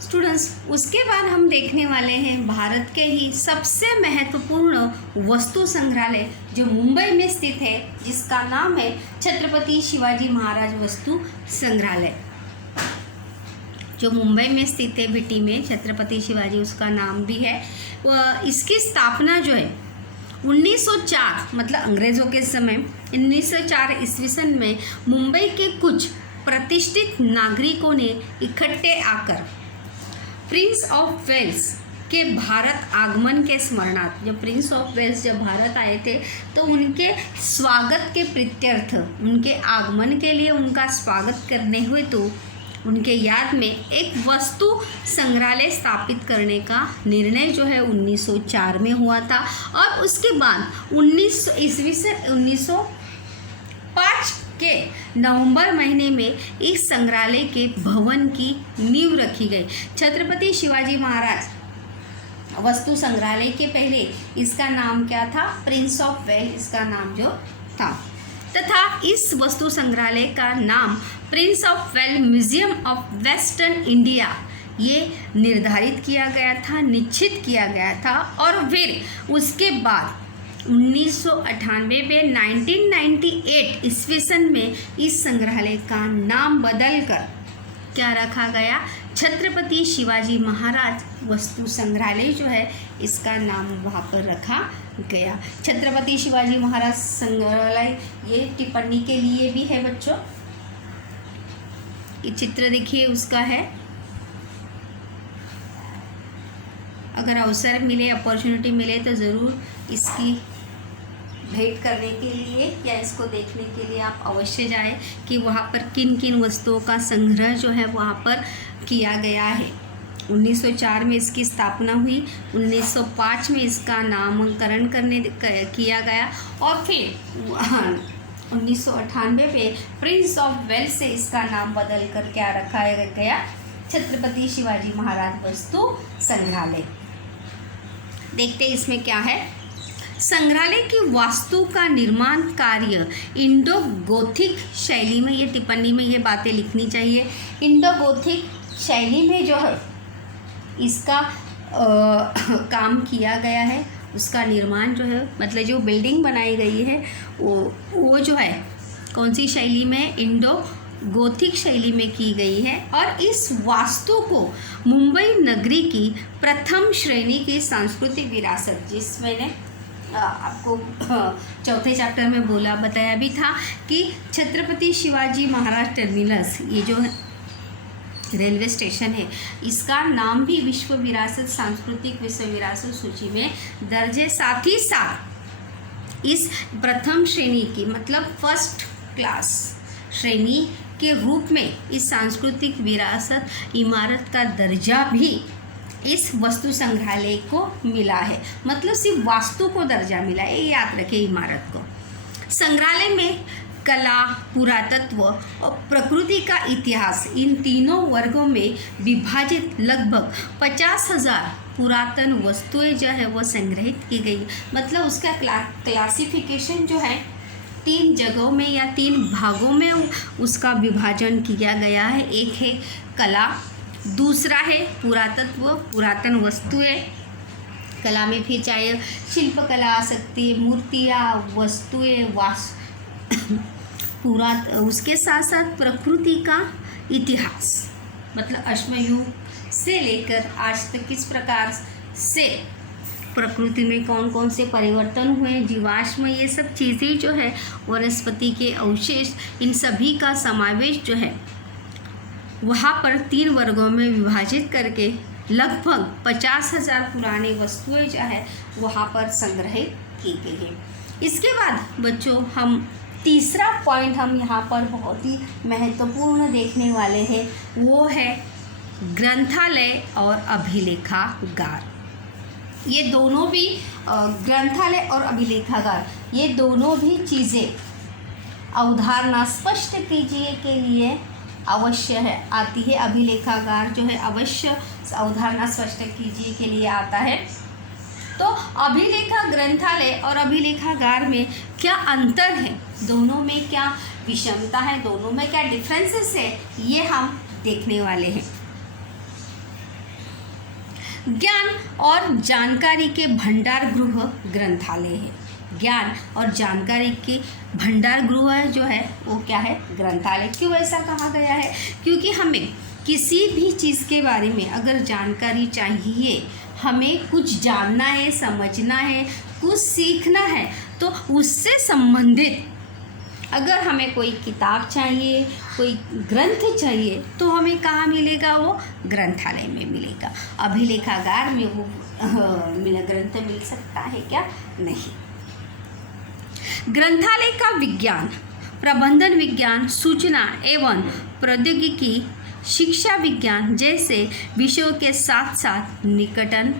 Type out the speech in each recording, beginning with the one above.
Students, उसके बाद हम देखने वाले हैं भारत के ही सबसे महत्वपूर्ण वस्तु संग्रहालय जो मुंबई में स्थित है, जिसका नाम है छत्रपति शिवाजी महाराज वस्तु संग्रहालय, जो मुंबई में स्थित है बीटी में। छत्रपति शिवाजी उसका नाम भी है। इसकी स्थापना जो है 1904 मतलब अंग्रेज़ों के समय 1904 ईस्वी सन में मुंबई के कुछ प्रतिष्ठित नागरिकों ने इकट्ठे आकर प्रिंस ऑफ वेल्स के भारत आगमन के स्मरणार्थ, जब प्रिंस ऑफ वेल्स जब भारत आए थे तो उनके स्वागत के प्रीत्यर्थ, उनके आगमन के लिए उनका स्वागत करने हुए तो उनके याद में एक वस्तु संग्रहालय स्थापित करने का निर्णय जो है 1904 में हुआ था। और उसके बाद 1905 के नवंबर महीने में इस संग्रहालय के भवन की नींव रखी गई। छत्रपति शिवाजी महाराज वस्तु संग्रहालय के पहले इसका नाम क्या था? प्रिंस ऑफ वेल्स इसका नाम जो था, तथा इस वस्तु संग्रहालय का नाम Prince of Wales Museum of Western India ये निर्धारित किया गया था, निश्चित किया गया था। और फिर उसके बाद 1998 में 1998 ईस्वी सन में इस संग्रहालय का नाम बदलकर क्या रखा गया? छत्रपति शिवाजी महाराज वस्तु संग्रहालय जो है इसका नाम वहाँ पर रखा गया। छत्रपति शिवाजी महाराज संग्रहालय ये टिप्पणी के लिए भी है बच्चों। ये चित्र देखिए उसका है। अगर अवसर मिले, अपॉर्चुनिटी मिले तो ज़रूर इसकी भेंट करने के लिए या इसको देखने के लिए आप अवश्य जाएं कि वहाँ पर किन किन वस्तुओं का संग्रह जो है वहाँ पर किया गया है। 1904 में इसकी स्थापना हुई, 1905 में इसका नामकरण किया गया और फिर 1998 में प्रिंस ऑफ वेल्स से इसका नाम बदल कर क्या रखा गया? छत्रपति शिवाजी महाराज वस्तु संग्रहालय। देखते हैं इसमें क्या है। संग्रहालय की वास्तु का निर्माण कार्य इंडो गोथिक शैली में, ये टिप्पणी में ये बातें लिखनी चाहिए, इंडो गोथिक शैली में जो है इसका काम किया गया है। उसका निर्माण जो है मतलब जो बिल्डिंग बनाई गई है वो जो है कौन सी शैली में? इंडो गोथिक शैली में की गई है। और इस वास्तु को मुंबई नगरी की प्रथम श्रेणी की सांस्कृतिक विरासत, जिस मैंने आपको चौथे चैप्टर में बताया भी था कि छत्रपति शिवाजी महाराज टर्मिनस ये जो रेलवे स्टेशन है इसका नाम भी विश्व विरासत, सांस्कृतिक विश्व विरासत सूची में दर्ज है। साथ ही साथ इस प्रथम श्रेणी की मतलब फर्स्ट क्लास श्रेणी के रूप में इस सांस्कृतिक विरासत इमारत का दर्जा भी इस वस्तु संग्रहालय को मिला है। मतलब सिर्फ वास्तु को दर्जा मिला है, ये याद रखें इमारत को। संग्रहालय में कला, पुरातत्व और प्रकृति का इतिहास इन तीनों वर्गों में विभाजित लगभग 50,000 पुरातन वस्तुएं जो है वो संग्रहित की गई। मतलब उसका क्लासिफिकेशन जो है 3 जगहों में या 3 भागों में उसका विभाजन किया गया है। एक है कला, दूसरा है पुरातत्व, पुरातन वस्तुएं, कला में फिर चाहे शिल्पकला आ सकती है, मूर्तियाँ, वस्तुएं, उसके साथ साथ प्रकृति का इतिहास, मतलब अश्मयुग से लेकर आज तक किस प्रकार से प्रकृति में कौन कौन से परिवर्तन हुए, जीवाश्म, ये सब चीज़ें जो है, वनस्पति के अवशेष, इन सभी का समावेश जो है वहाँ पर 3 वर्गों में विभाजित करके लगभग 50,000 पुरानी वस्तुएं जो है वहाँ पर संग्रहित की गई है। इसके बाद बच्चों हम तीसरा पॉइंट हम यहाँ पर बहुत ही महत्वपूर्ण देखने वाले हैं, वो है ग्रंथालय और अभिलेखागार। ये दोनों भी ग्रंथालय और अभिलेखागार ये दोनों भी चीज़ें अवधारणा स्पष्ट कीजिए के लिए अवश्य है आती है। अभिलेखागार जो है अवश्य अवधारणा स्पष्ट कीजिए के लिए आता है। तो अभिलेखा ग्रंथालय और अभिलेखागार में क्या अंतर है, दोनों में क्या विषमता है, दोनों में क्या डिफरेंसेस है, ये हम देखने वाले हैं। ज्ञान और जानकारी के भंडार गृह ग्रंथालय है। ज्ञान और जानकारी के भंडार गृह जो है वो क्या है? ग्रंथालय। क्यों ऐसा कहा गया है? क्योंकि हमें किसी भी चीज़ के बारे में अगर जानकारी चाहिए, हमें कुछ जानना है, समझना है, कुछ सीखना है, तो उससे संबंधित अगर हमें कोई किताब चाहिए, कोई ग्रंथ चाहिए, तो हमें कहाँ मिलेगा? वो ग्रंथालय में मिलेगा। अभिलेखागार में वो ग्रंथ मिल सकता है क्या? नहीं। ग्रंथालय का विज्ञान, प्रबंधन विज्ञान, सूचना एवं प्रौद्योगिकी, शिक्षा विज्ञान जैसे विषयों के साथ साथ निकटतम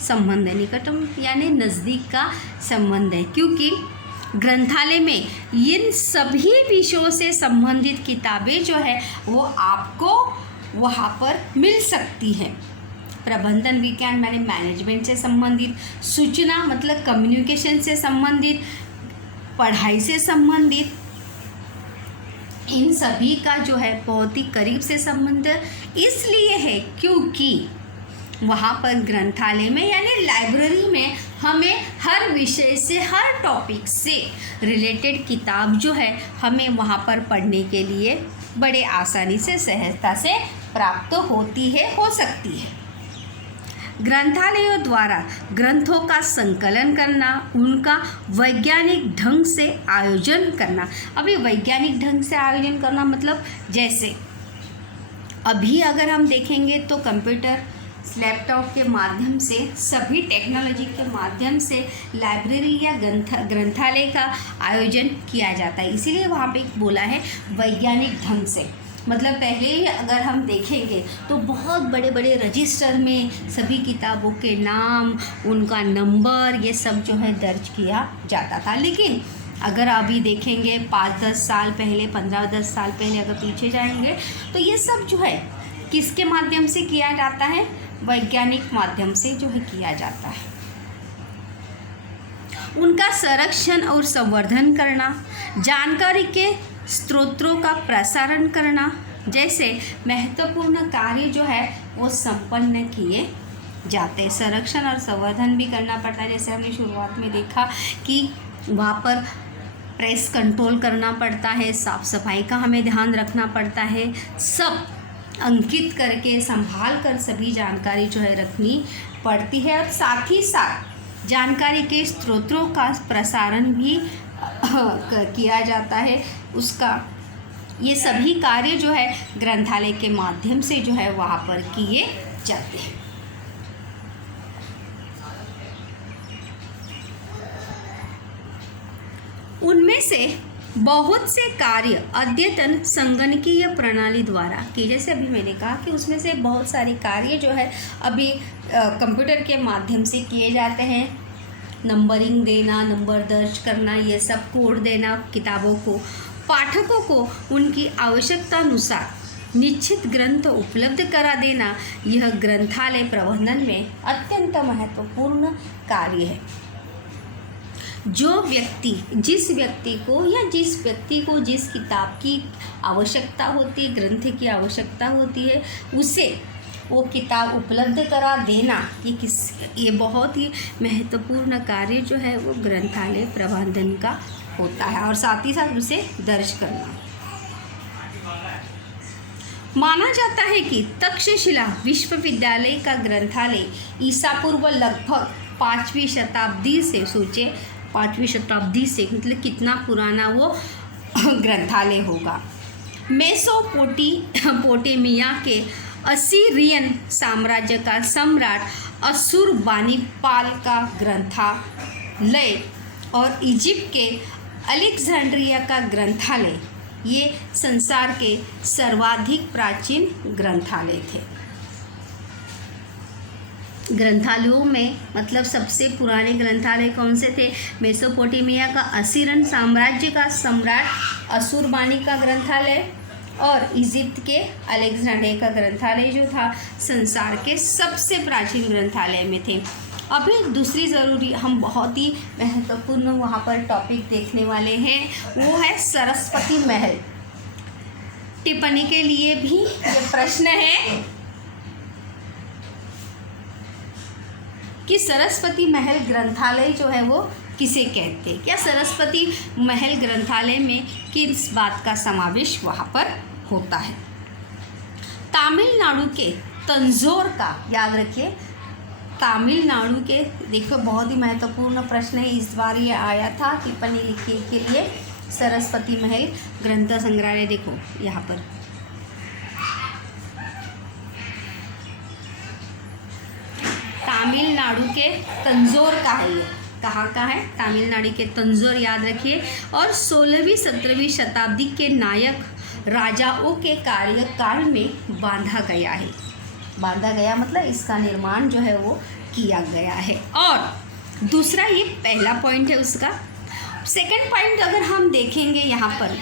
संबंध है। निकटतम यानी नज़दीक का संबंध है, क्योंकि ग्रंथालय में इन सभी विषयों से संबंधित किताबें जो है वो आपको वहाँ पर मिल सकती हैं। प्रबंधन विज्ञान माने मैनेजमेंट से संबंधित, सूचना मतलब कम्युनिकेशन से संबंधित, पढ़ाई से संबंधित, इन सभी का जो है बहुत ही करीब से संबंध इसलिए है क्योंकि वहाँ पर ग्रंथालय में यानी लाइब्रेरी में हमें हर विषय से, हर टॉपिक से रिलेटेड किताब जो है हमें वहाँ पर पढ़ने के लिए बड़े आसानी से, सहजता से प्राप्त होती है, हो सकती है। ग्रंथालयों द्वारा ग्रंथों का संकलन करना, उनका वैज्ञानिक ढंग से आयोजन करना। अभी वैज्ञानिक ढंग से आयोजन करना मतलब जैसे अभी अगर हम देखेंगे तो कंप्यूटर, लैपटॉप के माध्यम से, सभी टेक्नोलॉजी के माध्यम से लाइब्रेरी या ग्रंथालय का आयोजन किया जाता है। इसीलिए वहाँ पे बोला है वैज्ञानिक ढंग से। मतलब पहले अगर हम देखेंगे तो बहुत बड़े बड़े रजिस्टर में सभी किताबों के नाम, उनका नंबर, ये सब जो है दर्ज किया जाता था। लेकिन अगर अभी देखेंगे 5-10 साल पहले, 15-10 साल पहले अगर पीछे जाएंगे तो ये सब जो है किसके माध्यम से किया जाता है? वैज्ञानिक माध्यम से जो है किया जाता है। उनका संरक्षण और संवर्धन करना, जानकारी के स्रोतों का प्रसारण करना जैसे महत्वपूर्ण कार्य जो है वो संपन्न किए जाते हैं। संरक्षण और संवर्धन भी करना पड़ता है। जैसे हमने शुरुआत में देखा कि वहाँ पर प्रेस कंट्रोल करना पड़ता है, साफ सफाई का हमें ध्यान रखना पड़ता है, सब अंकित करके संभाल कर सभी जानकारी जो है रखनी पड़ती है। और साथ ही साथ जानकारी के स्रोतों का प्रसारण भी किया जाता है। उसका ये सभी कार्य जो है ग्रंथालय के माध्यम से जो है वहाँ पर किए जाते हैं। उनमें से बहुत से कार्य अद्यतन संगणकीय प्रणाली द्वारा की, जैसे अभी मैंने कहा कि उसमें से बहुत सारे कार्य जो है अभी कंप्यूटर के माध्यम से किए जाते हैं। नंबरिंग देना, नंबर दर्ज करना, ये सब कोड देना किताबों को, पाठकों को उनकी आवश्यकता अनुसार निश्चित ग्रंथ उपलब्ध करा देना, यह ग्रंथालय प्रबंधन में अत्यंत महत्वपूर्ण कार्य है। जिस व्यक्ति को जिस किताब की आवश्यकता होती है, ग्रंथ की आवश्यकता होती है, उसे वो किताब उपलब्ध करा देना, ये बहुत ही महत्वपूर्ण कार्य जो है वो ग्रंथालय प्रबंधन का होता है। और साथ ही साथ उसे दर्ज करना। माना जाता है कि तक्षशिला विश्वविद्यालय का ग्रंथालय ईसा पूर्व लगभग 5वीं शताब्दी से, सोचे 5वीं शताब्दी से, मतलब कितना पुराना वो ग्रंथालय होगा। मेसोपोटामिया के असीरियन साम्राज्य का सम्राट अशुरबानिपाल का ग्रंथालय और इजिप्ट के अलेक्जेंड्रिया का ग्रंथालय ये संसार के सर्वाधिक प्राचीन ग्रंथालय थे। ग्रंथालयों में मतलब सबसे पुराने ग्रंथालय कौन से थे? मेसोपोटामिया का असीरियन साम्राज्य का सम्राट अशुरबानी का ग्रंथालय और इजिप्ट के अलेक्जेंड्रिया का ग्रंथालय जो था संसार के सबसे प्राचीन ग्रंथालय में थे। अभी दूसरी ज़रूरी हम बहुत ही महत्वपूर्ण वहाँ पर टॉपिक देखने वाले हैं, वो है सरस्वती महल। टिप्पणी के लिए भी ये प्रश्न है कि सरस्वती महल ग्रंथालय जो है वो किसे कहते हैं। क्या सरस्वती महल ग्रंथालय में किस बात का समावेश वहाँ पर होता है। तमिलनाडु के तंजौर का, याद रखिए तमिलनाडु के, देखो बहुत ही महत्वपूर्ण प्रश्न है, इस बार ये आया था टिप्पणी लिखने के लिए। सरस्वती महल ग्रंथ संग्रहालय, देखो यहाँ पर तमिलनाडु के तंजौर का है, ये कहाँ का है, तमिलनाडु के तंजौर, याद रखिए। और 16वीं 17वीं शताब्दी के नायक राजाओं के कार्यकाल में बांधा गया है। बांधा गया मतलब इसका निर्माण जो है वो किया गया है। और दूसरा, ये पहला पॉइंट है उसका। सेकंड पॉइंट अगर हम देखेंगे यहाँ पर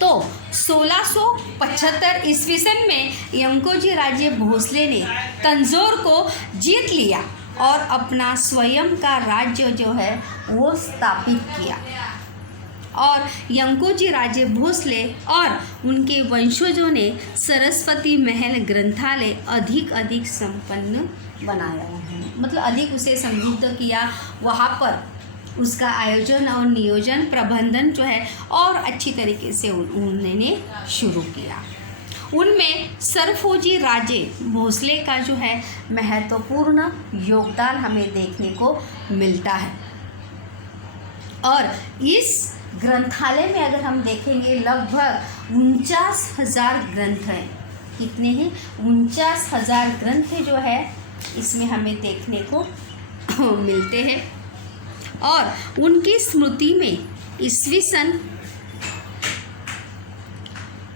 तो 1675 ईस्वी सन में यंकोजी राजे भोसले ने तंजौर को जीत लिया और अपना स्वयं का राज्य जो है वो स्थापित किया। और यंकोजी राजे भोसले और उनके वंशजों ने सरस्वती महल ग्रंथालय अधिक संपन्न बनाया है, मतलब अधिक उसे समृद्ध किया। वहाँ पर उसका आयोजन और नियोजन प्रबंधन जो है और अच्छी तरीके से उन्होंने शुरू किया। उनमें सरफोजी राजे भोसले का जो है महत्वपूर्ण योगदान हमें देखने को मिलता है। और इस ग्रंथालय में अगर हम देखेंगे लगभग 49,000 ग्रंथ हैं। कितने हैं? 49,000 ग्रंथ जो है इसमें हमें देखने को मिलते हैं। और उनकी स्मृति में ईस्वी सन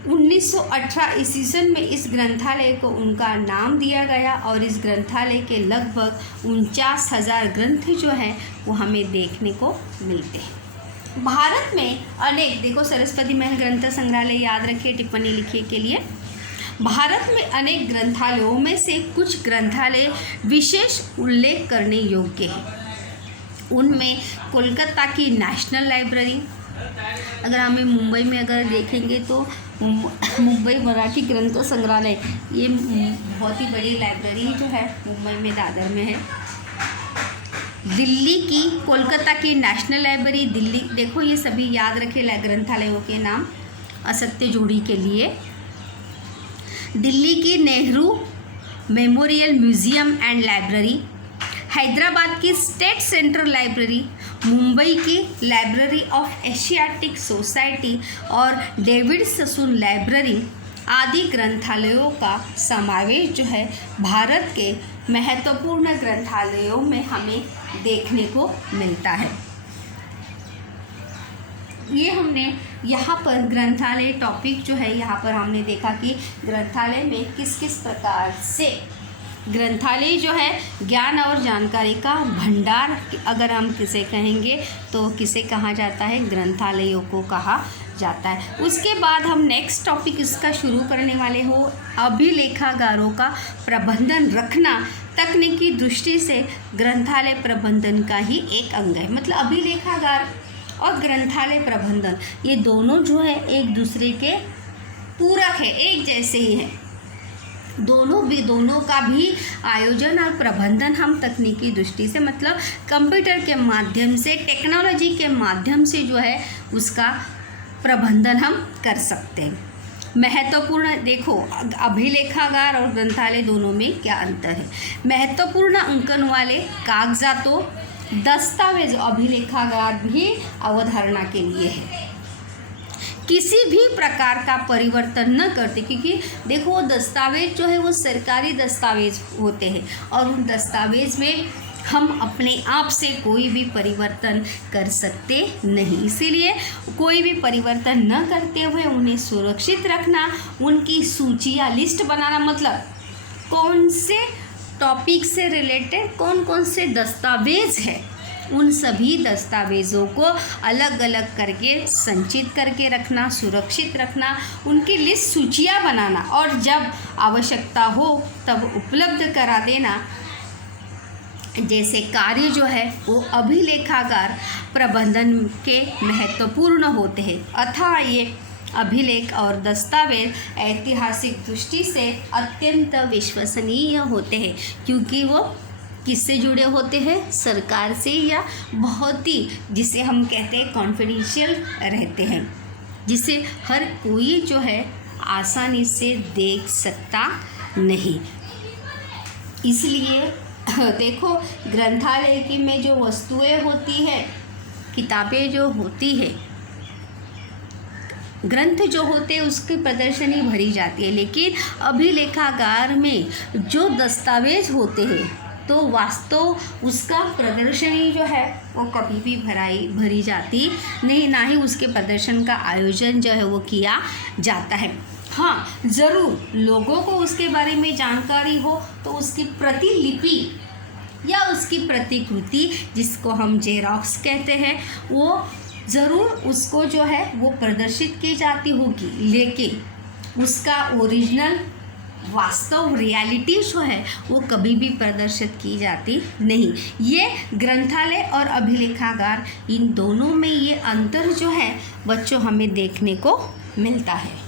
1918 ईस्वी सन में इस ग्रंथालय को उनका नाम दिया गया। और इस ग्रंथालय के लगभग 49,000 ग्रंथ जो हैं वो हमें देखने को मिलते हैं। भारत में अनेक, देखो सरस्वती महल ग्रंथ संग्रहालय याद रखिए टिप्पणी लिखिए के लिए। भारत में अनेक ग्रंथालयों में से कुछ ग्रंथालय विशेष उल्लेख करने योग्य हैं। उनमें कोलकाता की नेशनल लाइब्रेरी, अगर हमें मुंबई में अगर देखेंगे तो मुंबई मराठी ग्रंथ संग्रहालय, ये बहुत ही बड़ी लाइब्रेरी जो है मुंबई में दादर में है। दिल्ली की कोलकाता की नेशनल लाइब्रेरी दिल्ली, देखो ये सभी याद रखे ग्रंथालयों के नाम असत्य जोड़ी के लिए। दिल्ली की Nehru memorial museum and library, Hyderabad की स्टेट सेंट्रल लाइब्रेरी, मुंबई की लाइब्रेरी ऑफ एशियाटिक सोसाइटी और डेविड ससून लाइब्रेरी आदि ग्रंथालयों का समावेश जो है भारत के महत्वपूर्ण ग्रंथालयों में हमें देखने को मिलता है। ये हमने यहाँ पर ग्रंथालय टॉपिक जो है यहाँ पर हमने देखा कि ग्रंथालय में किस किस प्रकार से ग्रंथालय जो है ज्ञान और जानकारी का भंडार अगर हम किसे कहेंगे तो किसे कहा जाता है, ग्रंथालयों को कहा जाता है। उसके बाद हम नेक्स्ट टॉपिक इसका शुरू करने वाले हो, अभिलेखागारों का प्रबंधन रखना तकनीकी दृष्टि से ग्रंथालय प्रबंधन का ही एक अंग है। मतलब अभिलेखागार और ग्रंथालय प्रबंधन ये दोनों जो है एक दूसरे के पूरक है, एक जैसे ही है। दोनों का भी आयोजन और प्रबंधन हम तकनीकी दृष्टि से मतलब कंप्यूटर के माध्यम से, टेक्नोलॉजी के माध्यम से जो है उसका प्रबंधन हम कर सकते हैं। महत्वपूर्ण, देखो अभिलेखागार और ग्रंथालय दोनों में क्या अंतर है। महत्वपूर्ण अंकन वाले कागजातों, दस्तावेज अभिलेखागार भी अवधारणा के लिए है। किसी भी प्रकार का परिवर्तन न करते, क्योंकि देखो वो दस्तावेज जो है वो सरकारी दस्तावेज होते हैं और उन दस्तावेज में हम अपने आप से कोई भी परिवर्तन कर सकते नहीं। इसीलिए कोई भी परिवर्तन न करते हुए उन्हें सुरक्षित रखना, उनकी सूची या लिस्ट बनाना, मतलब कौन से टॉपिक से रिलेटेड कौन कौन से दस्तावेज है, उन सभी दस्तावेज़ों को अलग अलग करके संचित करके रखना, सुरक्षित रखना, उनकी लिस्ट सूचियाँ बनाना और जब आवश्यकता हो तब उपलब्ध करा देना जैसे कार्य जो है वो अभिलेखागार प्रबंधन के महत्वपूर्ण होते हैं। अतः ये अभिलेख और दस्तावेज ऐतिहासिक दृष्टि से अत्यंत विश्वसनीय होते हैं, क्योंकि वो किससे जुड़े होते हैं? सरकार से, या बहुत ही जिसे हम कहते हैं कॉन्फिडेंशियल रहते हैं, जिसे हर कोई जो है आसानी से देख सकता नहीं। इसलिए देखो, ग्रंथालय की में जो वस्तुएं होती है, किताबें जो होती है, ग्रंथ जो होते हैं उसकी प्रदर्शनी भरी जाती है, लेकिन अभिलेखागार में जो दस्तावेज होते हैं तो वास्तव उसका प्रदर्शनी जो है वो कभी भी भरी जाती नहीं, ना ही उसके प्रदर्शन का आयोजन जो है वो किया जाता है। हाँ, ज़रूर लोगों को उसके बारे में जानकारी हो तो उसकी प्रतिलिपि या उसकी प्रतिकृति, जिसको हम जेरॉक्स कहते हैं, वो ज़रूर उसको जो है वो प्रदर्शित की जाती होगी, लेकिन उसका ओरिजिनल वास्तव रियलिटी जो है वो कभी भी प्रदर्शित की जाती नहीं। ये ग्रंथालय और अभिलेखागार, इन दोनों में ये अंतर जो है बच्चों हमें देखने को मिलता है।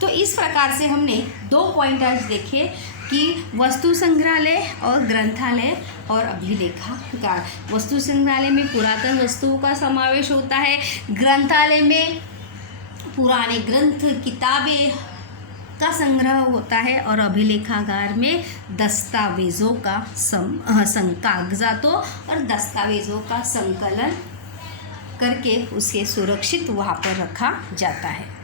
तो इस प्रकार से हमने 2 पॉइंटर्स देखे कि वस्तु संग्रहालय और ग्रंथालय और अभिलेखागार। वस्तु संग्रहालय में पुरातन वस्तुओं का समावेश होता है, ग्रंथालय में पुराने ग्रंथ किताबें का संग्रह होता है, और अभिलेखागार में दस्तावेज़ों का कागजातों और दस्तावेज़ों का संकलन करके उसे सुरक्षित वहाँ पर रखा जाता है।